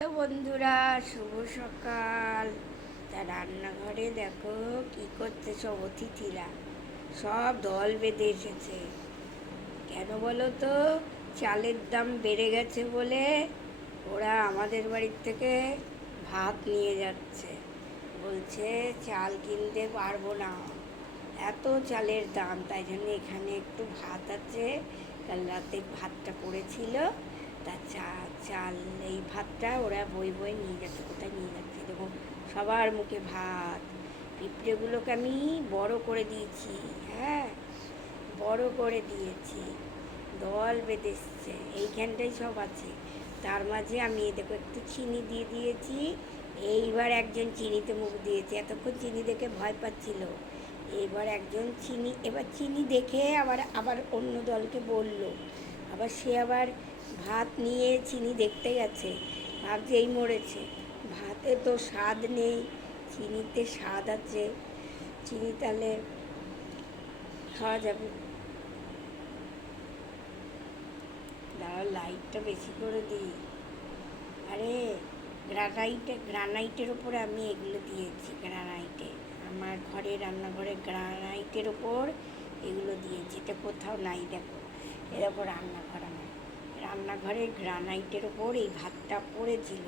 বন্ধুরা, শুভ সকাল। তা রান্নাঘরে দেখো কি করছে সব অতিথিরা? সব দল বেঁধে এসেছে। কেন বলো তো? চালের দাম বেড়ে গেছে বলে ওরা আমাদের বাড়ির থেকে ভাত নিয়ে যাচ্ছে। বলছে, চাল কিনতে পারব না। এত চালের দাম, তাই জন্য এখানে একটু ভাত আছে। কাল রাতে ভাতটা পড়েছিল। তা চা, চাল, এই ভাতটা ওরা বই বই নিয়ে যাচ্ছে, কোথায় নিয়ে যাচ্ছে? দেখুন, সবার মুখে ভাত। পিঁপড়েগুলোকে আমি বড় করে দিয়েছি হ্যাঁ? বড় করে দিয়েছি। দল বেঁধেছে, এইখানটাই সব আছে। তার মাঝে আমি, দেখো, একটু চিনি দিয়ে দিয়েছি। এইবার একজন চিনিতে মুখ দিয়েছে, এতক্ষণ চিনি দেখে ভয় পাচ্ছিল। এবার একজন চিনি, এবার চিনি দেখে আবার আবার অন্য দলকে বলল। আবার সে আবার ভাত নিয়ে চিনি দেখতে গেছে। ভাবছে এই মরেছে। ভাতে তো স্বাদ নেই, চিনিতে স্বাদ আছে। চিনি তাহলে খাওয়া যাবে। দাঁড়াও লাইটটা বেশি করে দিই। আরে গ্রানাইটে গ্রানাইটের ওপরে আমি এগুলো দিয়েছি গ্রানাইটে আমার ঘরে, রান্নাঘরে গ্রানাইটের ওপর এগুলো দিয়েছি। এটা কোথাও নাই, দেখো। এরকম রান্নাঘর আমার রান্নাঘরের গ্রানাইটের ওপর এই ভাতটা পড়েছিল।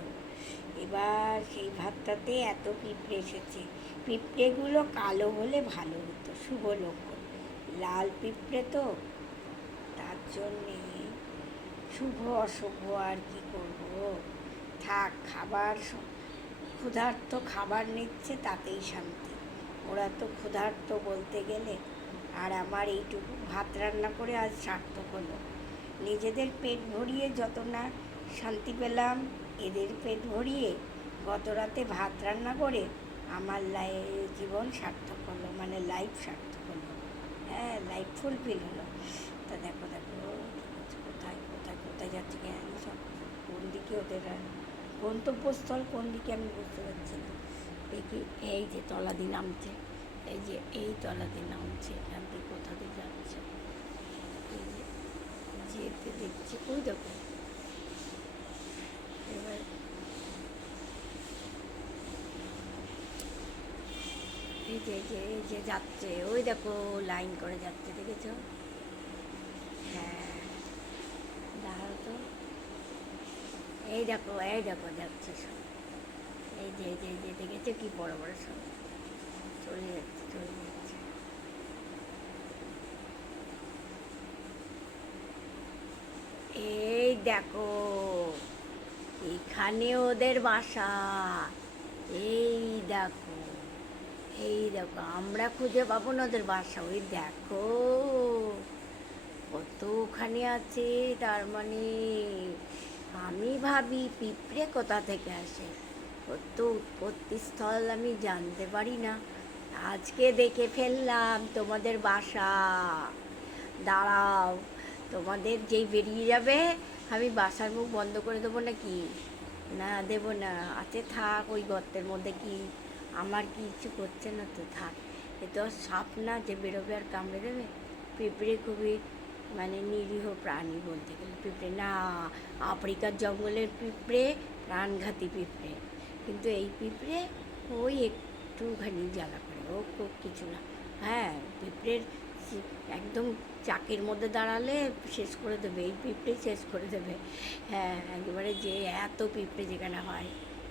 এবার সেই ভাতটাতে এত পিঁপড়ে এসেছে। পিঁপড়েগুলো কালো হলে ভালো হতো, শুভ লক্ষণ লাল পিঁপড়ে তো? তার জন্যে শুভ, অশুভ আর কি করব? থাক, খাবার ক্ষুধার্ত খাবার নিচ্ছে তাতেই শান্তি। ওরা তো ক্ষুধার্ত বলতে গেলে। আর আমার এইটুকু ভাত রান্না করে আজ সার্থক হলো। নিজেদের পেট ভরিয়ে যত না শান্তি পেলাম, এদের পেট ভরিয়ে গত রাতে ভাত রান্না করে আমার লাই, জীবন সার্থক হলো মানে লাইফ সার্থক হলো। হ্যাঁ লাইফ ফুলফিল হলো। তা দেখো দেখো, কোথায় কোথায় কোথায় যাচ্ছে কি জানি সব। কোন দিকে ওদের গন্তব্যস্থল, কোন দিকে আমি বুঝতে পারছি না। দেখি এই যে তলা তলাদি নামছে, এই যে এই তলাদি নামছে, এখান থেকে কোথা যাচ্ছে? যেতে দেখছি ওই দেখো? এবার এই যে যে, এই যে যাচ্ছে, ওই দেখো লাইন করে যাচ্ছে, দেখেছ? হ্যাঁ দাঁড়াও তো। এই দেখো এই দেখো, যাচ্ছে সব। এই যে যে যে, দেখেছ কি বড় বড় সব? চলে যাচ্ছে, চলে যাচ্ছে এই দেখো, এখানে ওদের বাসা। এই দেখো এই দেখো, আমরা খুঁজে পাবো না ওদের বাসা। ওই দেখো কত ওখানে আছে, তার মানে আমি ভাবি পিঁপড়ে কোথা থেকে আসে? কত উৎপত্তি স্থল আমি জানতে পারি না। আজকে দেখে ফেললাম তোমাদের বাসা। দাঁড়াও তোমাদের যেই বেরিয়ে যাবে, আমি বাসার মুখ বন্ধ করে দেবো নাকি? না, দেবো না। আছে থাক, ওই গর্তের মধ্যে কি আমার কি কিছু করছে না তো, থাক। এ তো সাপ না, যে বেরোবে আর কামড়ে দেবে। পিঁপড়ে খুবই মানে নিরীহ প্রাণী বলতে গেলে পিঁপড়ে। না, আফ্রিকার জঙ্গলের পিঁপড়ে, প্রাণঘাতী পিঁপড়ে। কিন্তু এই পিঁপড়ে ওই একটুখানি জ্বালা করে, ও খুব কিছু না। হ্যাঁ পিঁপড়ের একদম চাকের মধ্যে দাঁড়ালে শেষ করে দেবে, এই পিঁপড়ে শেষ করে দেবে। হ্যাঁ একেবারে যে এত পিঁপড়ে যেখানে হয়।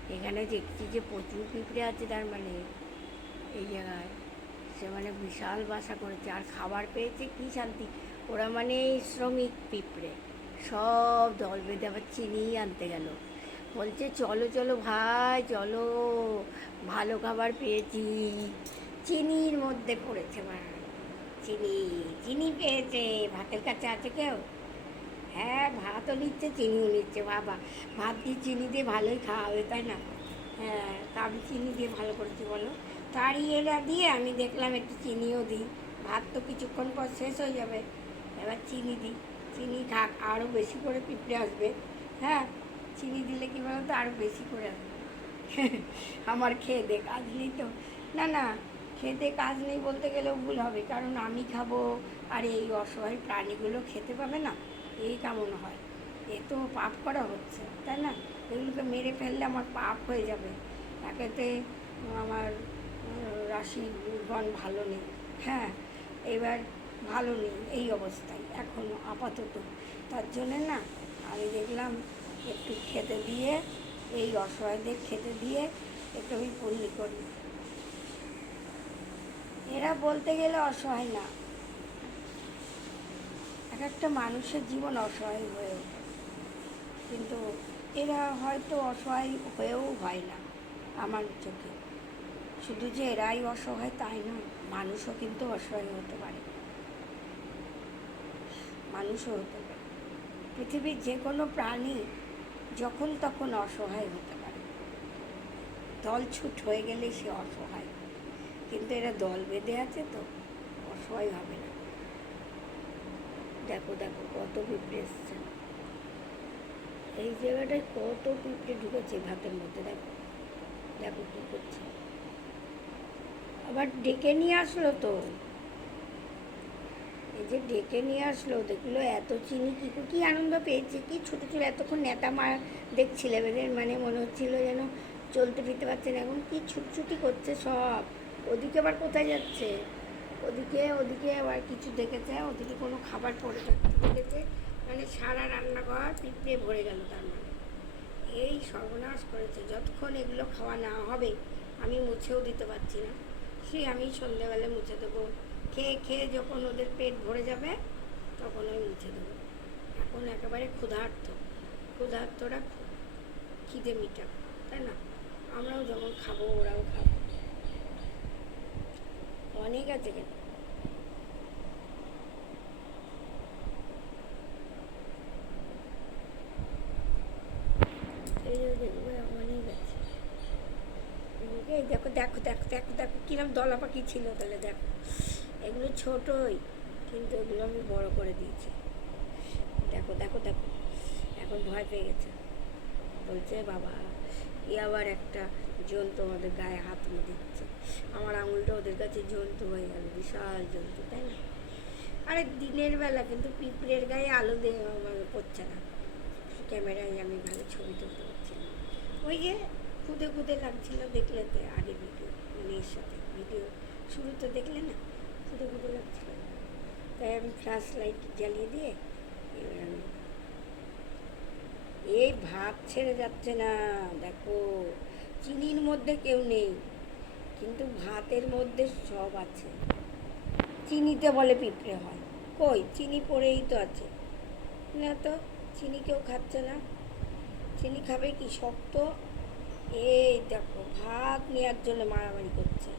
এখানে দেখছি যে প্রচুর পিঁপড়ে আছে তার মানে। এই জায়গায় সে মানে বিশাল বাসা করেছে। আর খাবার পেয়েছে কি শান্তি? ওরা মানে শ্রমিক পিঁপড়ে। সব দল বেঁধে আবার চিনি আনতে গেল। বলছে, চলো চলো ভাই, চলো। ভালো খাবার পেয়েছি। চিনির মধ্যে পড়েছে মা চিনি চিনি পেয়েছে, ভাতের কাছে আছে কেউ? হ্যাঁ ভাতও নিচ্ছে, চিনিও নিচ্ছে, বাবা। ভাত দিয়ে চিনি দিয়ে ভালোই খাওয়া হবে, তাই না? হ্যাঁ তা আমি চিনি দিয়ে ভালো করেছি, বলো। তারই এলা দিয়ে আমি দেখলাম একটু চিনিও দিই। ভাত তো কিছুক্ষণ পর শেষ হয়ে যাবে। এবার চিনি দিই। চিনি থাক, আরও বেশি করে পিঁপড়ে আসবে। হ্যাঁ চিনি দিলে কী বলো তো আরও বেশি করে আসবে। আমার খেয়ে দে কাজ নেই তো। না না খেতে কাজ নেই বলতে গেলেও ভুল হবে, কারণ আমি খাব আর এই অসহায় প্রাণীগুলো খেতে পাবে না, এই কেমন হয়? এ তো পাপ করা হচ্ছে, তাই না? এগুলোকে মেরে ফেললে আমার পাপ হয়ে যাবে। একেতে আমার রাশি গণ ভালো নেই হ্যাঁ এবার ভালো নেই, এই অবস্থায়, এখন আপাতত। তার জন্যে না, আমি দেখলাম একটু খেতে দিয়ে, এই অসহায়দের খেতে দিয়ে একটু আমি পল্লি করি। এরা বলতে গেলে অসহায় না। এক একটা মানুষের জীবন অসহায় হয়ে ওঠে। কিন্তু এরা হয়তো অসহায় হয়েও হয় না আমার চোখে। শুধু যে এরাই অসহায় তাই নয়, মানুষও কিন্তু অসহায় হতে পারে। মানুষও হতে পারে। পৃথিবীর যে কোনো প্রাণী যখন তখন অসহায় হতে পারে। দল ছুট হয়ে গেলে সে অসহায়। কিন্তু এরা দল বেঁধে আছে তো, অসহায় হবে না। দেখো দেখো, কত পিঁপড়ে এসছে। এই জায়গাটায় কত পিঁপড়ে ঢুকেছে ভাতের মধ্যে, দেখো। দেখো কী করছে। আবার ডেকে নিয়ে আসলো তো। এই যে ডেকে নিয়ে আসলো, দেখল এত চিনি, কি কি আনন্দ পেয়েছে, কি ছোটো ছোটো এতক্ষণ নেতা মা দেখছিলাম এদের মানে মনে হচ্ছিল যেন চলতে ফিরতে পারছে না, এখন কি ছুটছুটি করছে সব। ওদিকে আবার কোথায় যাচ্ছে? ওদিকে ওদিকে আবার কিছু দেখেছে, ওদিকে কোনো খাবার পড়ে থাকতে দেখেছে। মানে সারা রান্নাঘর পিঁপড়ে ভরে গেল তার মানে। এই সর্বনাশ করেছে, যতক্ষণ এগুলো খাওয়া না হবে, আমি মুছেও দিতে পারছি না। সে আমি সন্ধ্যেবেলা মুছে দেবো। খেয়ে খেয়ে যখন ওদের পেট ভরে যাবে, তখন আমি মুছে দেবো। এখন একেবারে ক্ষুধার্ত। ক্ষুধার্তরা খিদে মিটাবে, তাই না? আমরাও যখন খাব, ওরাও খাব। অনেক আছে কেন অনেক আছে। দেখো দেখো দেখো দেখো দেখো, কিরম দলা পাখি ছিল তাহলে দেখো। এগুলো ছোটই, কিন্তু এগুলো আমি বড় করে দিয়েছি। দেখো দেখো দেখো। এখন ভয় পেয়ে গেছে। বলছে, বাবা আবার একটা জন্তু আমাদের গায়ে হাত দিচ্ছে। আমার আঙুলটা ওদের কাছে জন্তু হয়ে গেল, বিশাল জন্তু, তাই না? আরে দিনের বেলা কিন্তু পিঁপড়ের গায়ে আলো দিয়ে পড়ছে না। ক্যামেরায় আমি ভালো ছবি তুলতে পারছি ওই যে খুদে খুদে লাগছিল দেখলে তো আগে ভিডিও মানে এর সাথে ভিডিও শুরুতে দেখলে না, খুদে খুদে লাগছিল। তাই আমি ফ্ল্যাশ লাইট জ্বালিয়ে দিয়ে, এবার আমি এই ভাত ছেড়ে যাচ্ছে না, দেখো। চিনির মধ্যে কেউ নেই, কিন্তু ভাতের মধ্যে সব আছে। চিনিতে বলে পিঁপড়ে হয়। কই? চিনি পড়েই তো আছে। না তো, চিনি কেউ খাচ্ছে না। চিনি খাবে কি শক্ত? এই দেখো, ভাত নেওয়ার জন্য মারামারি করছে।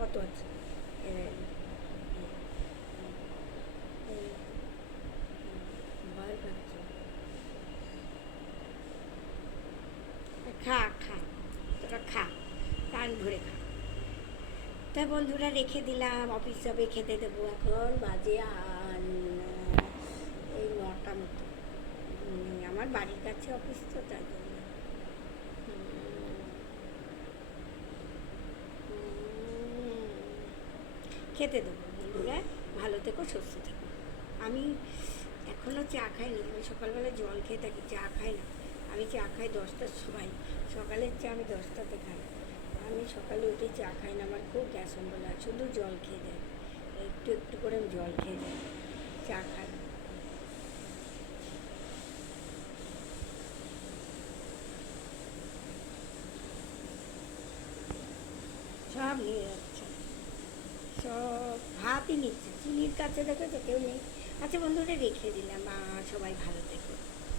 কত আছে এই দেখো। এই, ভয় পাচ্ছে খা খা তোরা খা কান ভরে খা তা বন্ধুরা, রেখে দিলাম। অফিস যাবে, খেতে দেবো এখন। বাজে এই নটা মতো। আমার বাড়ির কাছে অফিস তো, তাই জন্য। খেতে দেবো বন্ধুরা। ভালো থেকো, সুস্থ থেকো। আমি এখনও চা খাইনি। আমি সকালবেলা জল খেয়ে থাকি, চা খাই না। আমি চা খাই দশটার সময়। সকালের চা আমি দশটাতে খাই। আমি সকালে উঠে চা খাই না, আমার খুব গ্যাস অম্বল হয়, শুধু জল খেয়ে যায়। একটু একটু করে আমি জল খেয়ে যাই, চা খাই। সব নিয়ে যাচ্ছে। সব ভাতই নিচ্ছে, চিনির কাছে দেখো তো কেউ নেই? আচ্ছা বন্ধুরা রেখে দিলাম। সবাই ভালো থেকো।